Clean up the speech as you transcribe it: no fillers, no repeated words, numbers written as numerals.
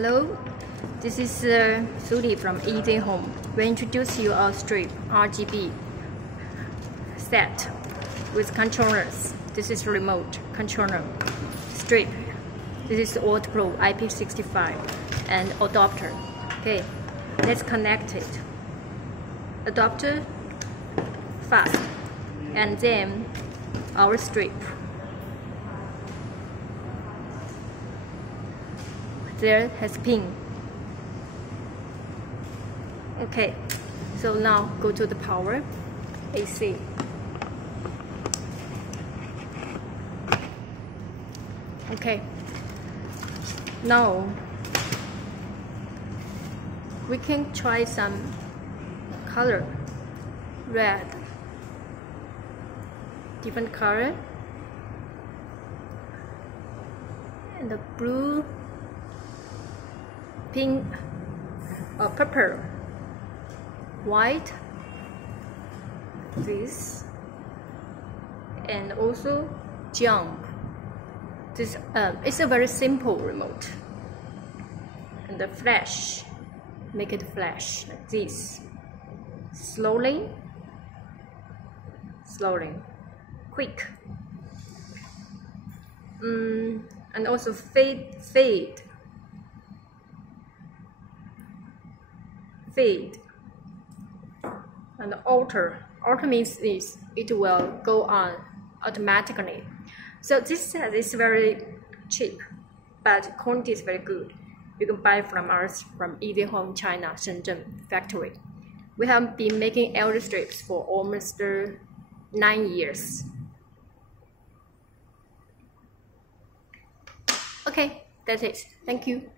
Hello, this is Sudi from EASINGHOME. We introduce you a strip RGB set with controllers. This is remote controller strip. This is waterproof IP65 and adapter. Okay, let's connect it. Adapter fast, and then our strip. There has pin. Okay, so now go to the power AC. Okay, now we can try some color. Red, different color, and the blue, pink, purple, white, this, and also jump. This it's a very simple remote, and the flash, make it flash like this, slowly, quick, and also fade, and alter means this, it will go on automatically. So this set is very cheap, but quality is very good. You can buy from us from EASINGHOME China Shenzhen factory. We have been making LED strips for almost 9 years. Okay, that's it. Thank you.